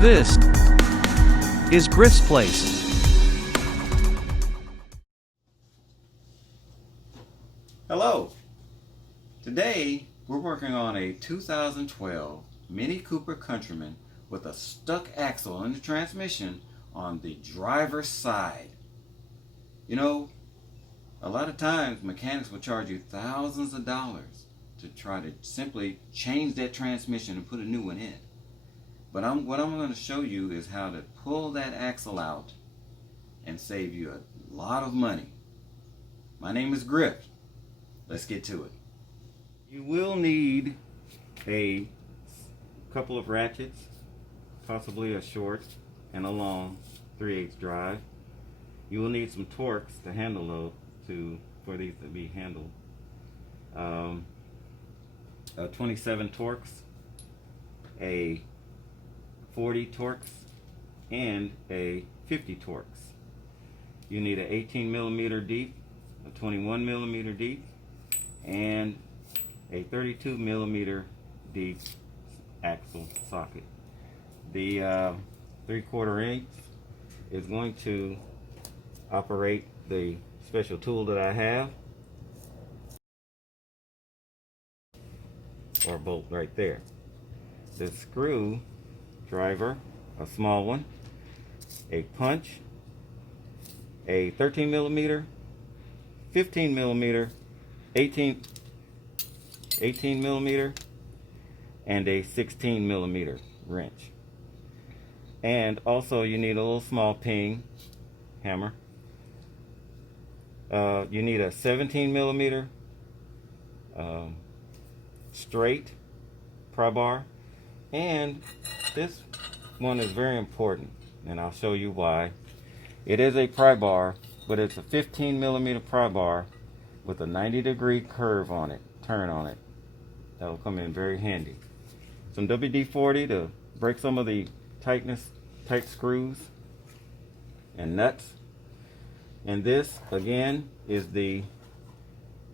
This is Griff's Place. Hello! Today we're working on a 2012 Mini Cooper Countryman with a stuck axle in the transmission on the driver's side. You know, a lot of times mechanics will charge you thousands of dollars to try to simply change that transmission and put a new one in. But what I'm going to show you is how to pull that axle out and save you a lot of money. My name is Griff. Let's get to it. You will need a couple of ratchets, possibly a short and a long 3/8 drive. You will need some Torx to handle for these to be handled. A 27 Torx, a 40 Torx, and a 50 Torx. You need an 18mm deep, a 21mm deep, and a 32mm deep axle socket. The 3/4 inch is going to operate the special tool that I have, or bolt right there. The screw driver, a small one, a punch, a 13mm, 15mm, 18mm, and a 16mm wrench. And also you need a little small ping hammer. You need a 17mm straight pry bar, and this one is very important, and I'll show you why. It is a pry bar, but it's a 15mm pry bar with a 90-degree curve on it, turn on it. That'll come in very handy. Some WD-40 to break some of the tight screws and nuts. And this again is the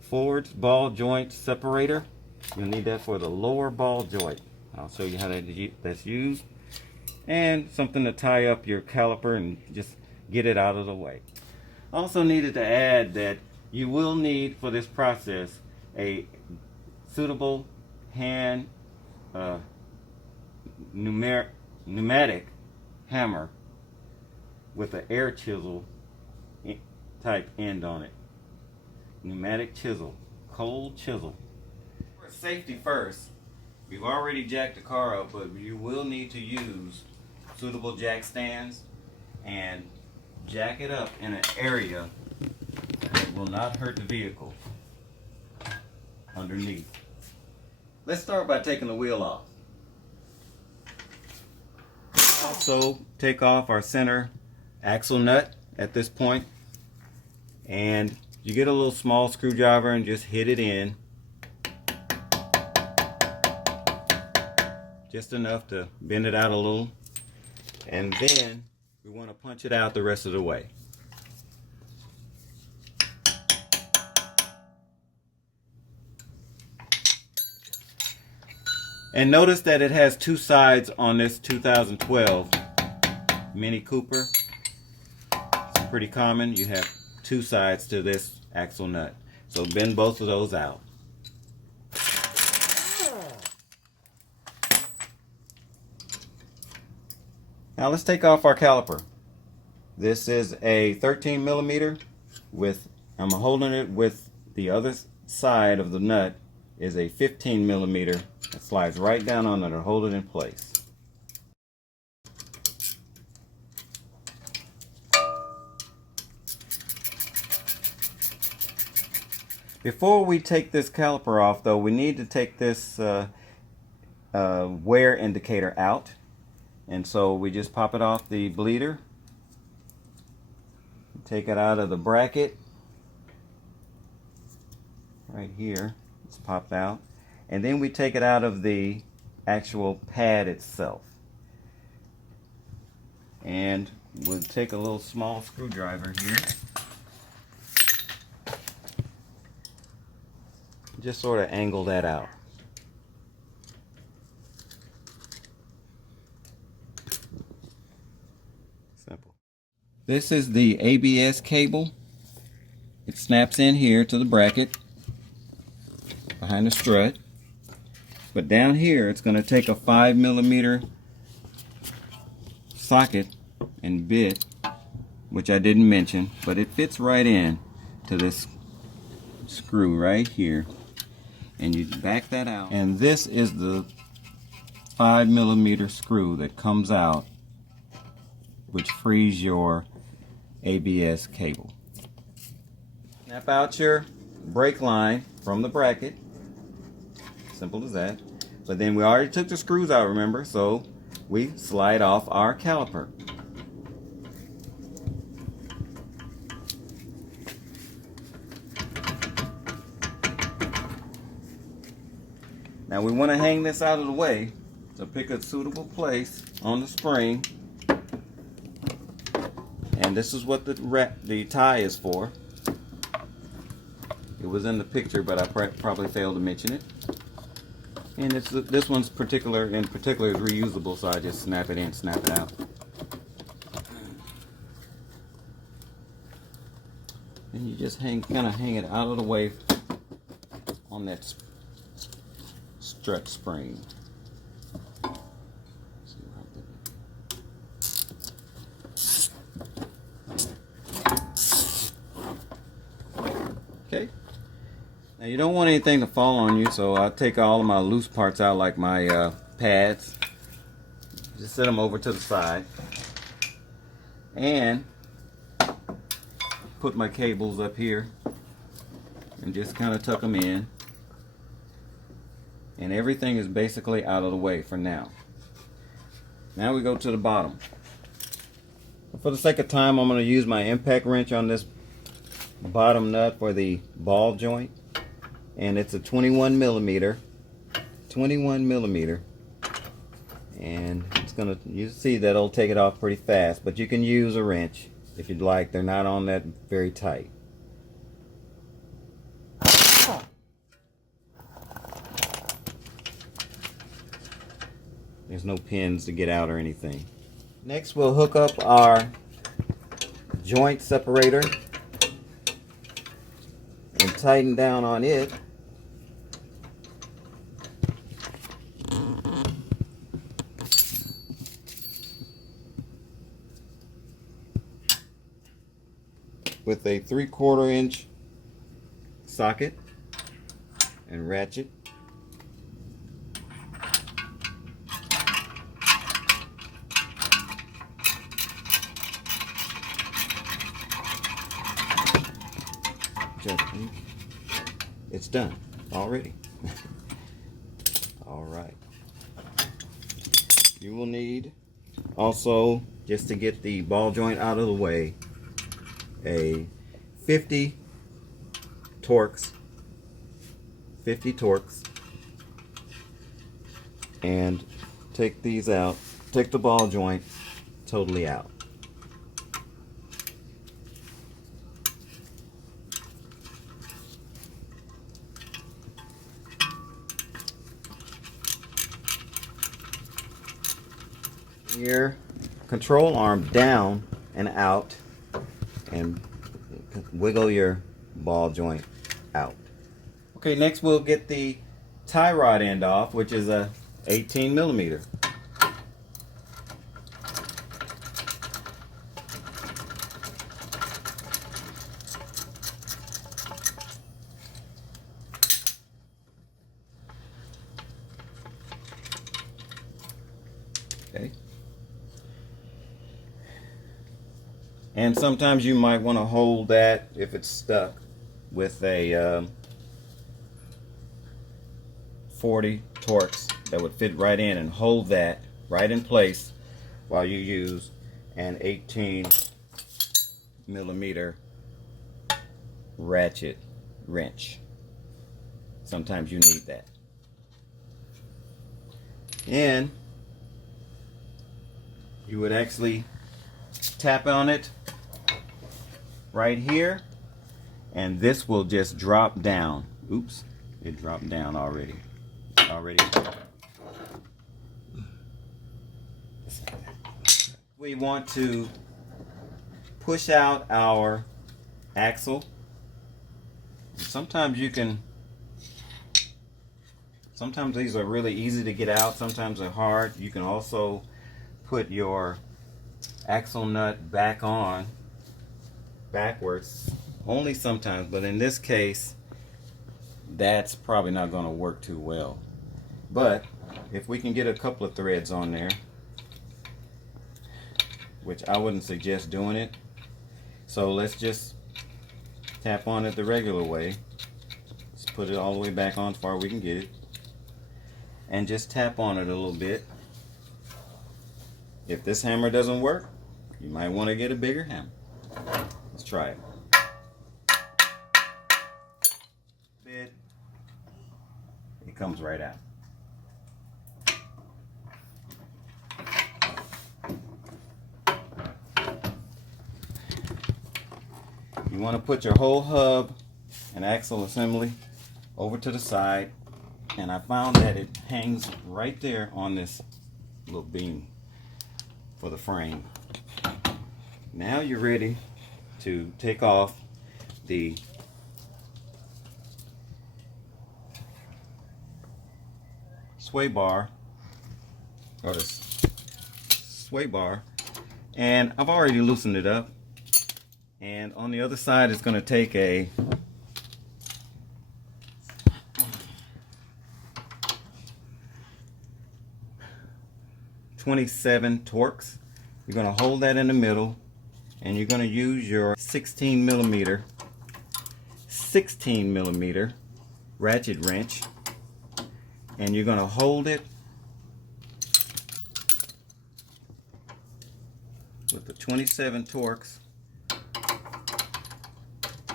forward ball joint separator. You'll need that for the lower ball joint. I'll show you how that's used. And something to tie up your caliper and just get it out of the way. Also needed to add that you will need for this process a suitable hand pneumatic hammer with an air chisel type end on it. Pneumatic chisel, cold chisel. For safety first, we've already jacked the car up, but you will need to use suitable jack stands and jack it up in an area that will not hurt the vehicle underneath. Let's start by taking the wheel off. Also, take off our center axle nut at this point, and you get a little small screwdriver and just hit it in. Just enough to bend it out a little, and then we want to punch it out the rest of the way. And notice that it has two sides on this 2012 Mini Cooper. It's pretty common. You have two sides to this axle nut. So bend both of those out. Now let's take off our caliper. This is a 13mm with, I'm holding it with the other side of the nut is a 15mm that slides right down on it to hold it in place. Before we take this caliper off though, we need to take this wear indicator out. And so we just pop it off the bleeder, take it out of the bracket right here. It's popped out, and then we take it out of the actual pad itself, and we'll take a little small screwdriver here, just sort of angle that out. This is the ABS cable. It snaps in here to the bracket behind the strut. But down here it's going to take a 5mm socket and bit, which I didn't mention, but it fits right in to this screw right here. And you back that out. And this is the 5mm screw that comes out, which frees your ABS cable. Snap out your brake line from the bracket. Simple as that. But then we already took the screws out, remember? So we slide off our caliper. Now we want to hang this out of the way, so pick a suitable place on the spring. And this is what the tie is for. It was in the picture, but I probably failed to mention it. And this one's in particular is reusable, so I just snap it in, snap it out. And you just kind of hang it out of the way on that strut spring. Okay. Now you don't want anything to fall on you, so I'll take all of my loose parts out, like my pads. Just set them over to the side. And put my cables up here and just kind of tuck them in. And everything is basically out of the way for now. Now we go to the bottom. For the sake of time, I'm going to use my impact wrench on this bottom nut for the ball joint. And it's a 21mm. And it's going to, you see that it'll take it off pretty fast. But you can use a wrench if you'd like. They're not on that very tight. There's no pins to get out or anything. Next we'll hook up our joint separator and tighten down on it. With a 3/4 inch socket and ratchet. It's done already. All right. You will need also, just to get the ball joint out of the way, a 50 Torx, and take these out, take the ball joint totally out. Your control arm down and out, and wiggle your ball joint out. Okay, next we'll get the tie rod end off, which is a 18mm. Okay. And sometimes you might want to hold that, if it's stuck, with a 40 Torx that would fit right in, and hold that right in place while you use an 18mm ratchet wrench. Sometimes you need that. And you would actually tap on it right here, and this will just drop down. Oops, it dropped down already. We want to push out our axle. Sometimes these are really easy to get out, sometimes they're hard. You can also put your axle nut back on backwards, only sometimes, but in this case that's probably not going to work too well. But if we can get a couple of threads on there, which I wouldn't suggest doing it, so let's just tap on it the regular way. Let's put it all the way back on as far as we can get it, and just tap on it a little bit. If this hammer doesn't work, you might want to get a bigger hammer. Let's try it. It comes right out. You want to put your whole hub and axle assembly over to the side, and I found that it hangs right there on this little beam for the frame. Now you're ready to take off the sway bar, or the sway bar, and I've already loosened it up. And on the other side, it's going to take a 27 Torx. You're going to hold that in the middle, and you're going to use your 16 millimeter ratchet wrench, and you're going to hold it with the 27 Torx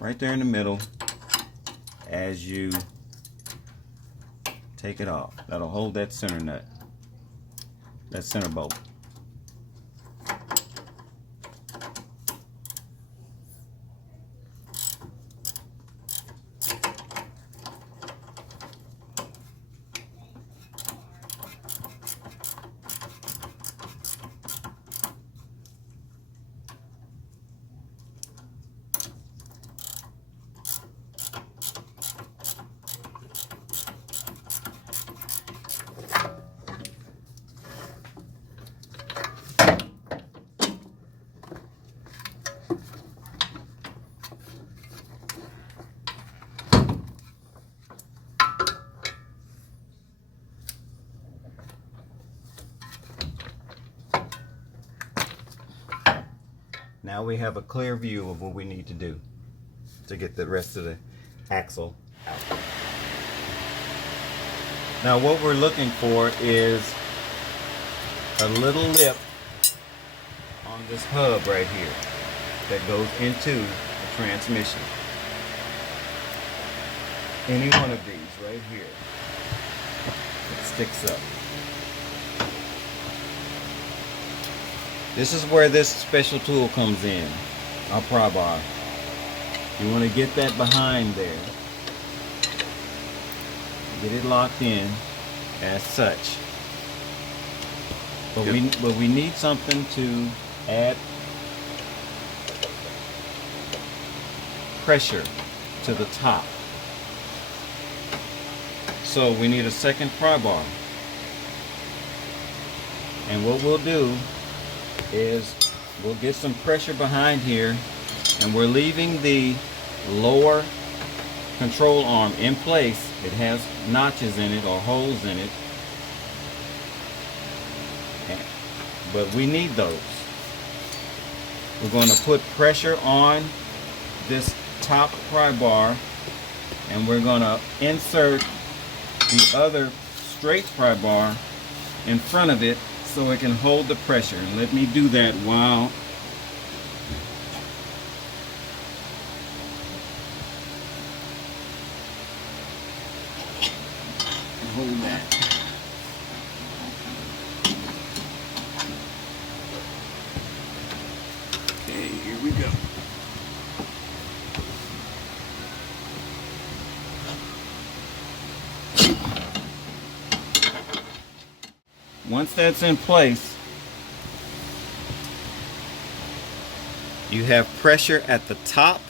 right there in the middle as you take it off. That'll hold that center nut, that center bolt. Now we have a clear view of what we need to do to get the rest of the axle out. Now what we're looking for is a little lip on this hub right here that goes into the transmission. Any one of these right here that sticks up. This is where this special tool comes in, our pry bar. You want to get that behind there. Get it locked in as such. But we need something to add pressure to the top. So we need a second pry bar. And what we'll do is we'll get some pressure behind here, and we're leaving the lower control arm in place. It has notches in it or holes in it, but we need those. We're going to put pressure on this top pry bar, and we're going to insert the other straight pry bar in front of it so it can hold the pressure. And let me do that while hold that. Okay, here we go. Once that's in place, you have pressure at the top,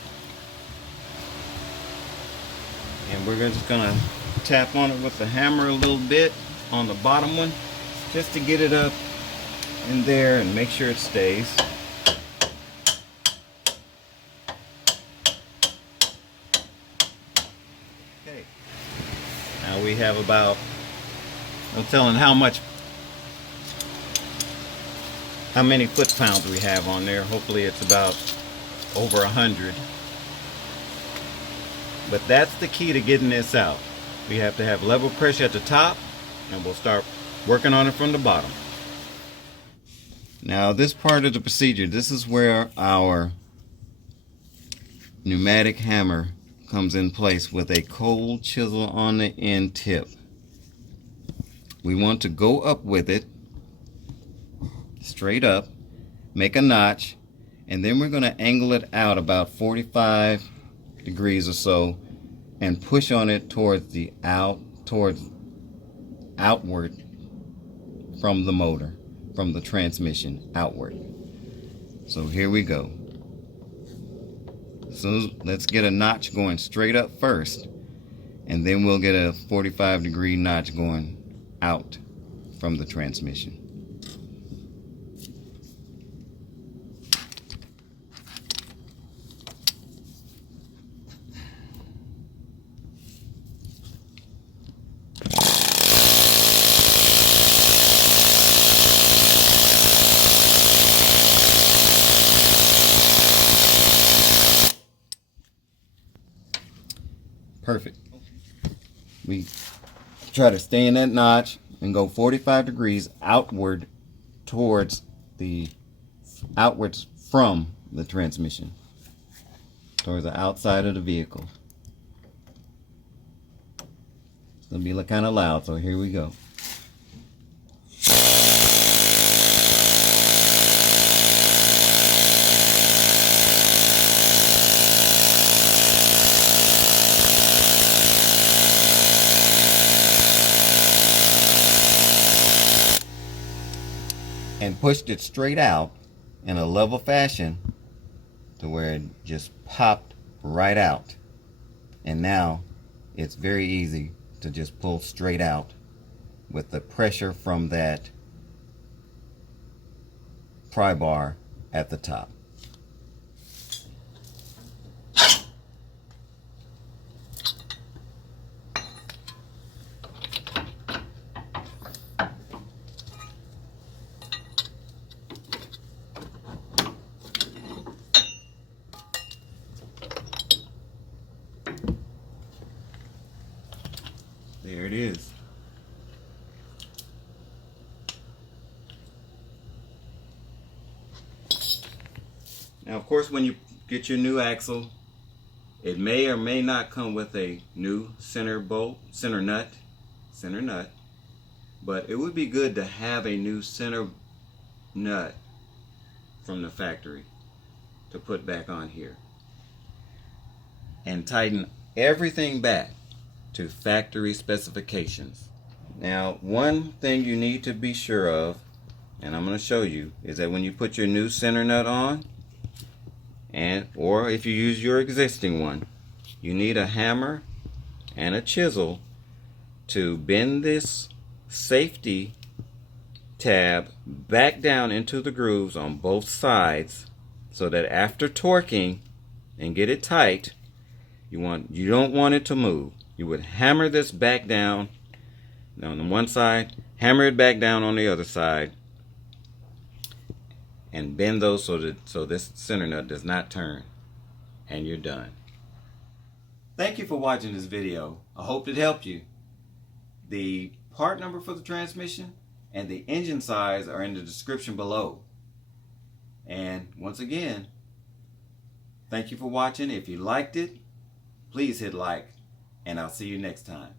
and we're just gonna tap on it with the hammer a little bit on the bottom one just to get it up in there and make sure it stays. Okay, now we have about, I'm telling how many foot-pounds we have on there. Hopefully it's about over 100. But that's the key to getting this out. We have to have level pressure at the top, and we'll start working on it from the bottom. Now this part of the procedure, this is where our pneumatic hammer comes in place with a cold chisel on the end tip. We want to go up with it, straight up, make a notch, and then we're going to angle it out about 45 degrees or so and push on it towards outward from the motor, from the transmission outward. So here we go. So let's get a notch going straight up first, and then we'll get a 45-degree notch going out from the transmission. Perfect. We try to stay in that notch and go 45 degrees outward towards outwards from the transmission, towards the outside of the vehicle. It's going to be kind of loud, so here we go. And pushed it straight out in a level fashion to where it just popped right out. And now it's very easy to just pull straight out with the pressure from that pry bar at the top. There it is. Now, of course, when you get your new axle, it may or may not come with a new center nut, but it would be good to have a new center nut from the factory to put back on here. And tighten everything back to factory specifications. Now, one thing you need to be sure of, and I'm going to show you, is that when you put your new center nut on, or if you use your existing one, you need a hammer and a chisel to bend this safety tab back down into the grooves on both sides, so that after torquing and get it tight, you don't want it to move. You would hammer this back down on the one side, hammer it back down on the other side, and bend those so this center nut does not turn, and you're done. Thank you for watching this video. I hope it helped you. The part number for the transmission and the engine size are in the description below. And once again, thank you for watching. If you liked it, please hit like, and I'll see you next time.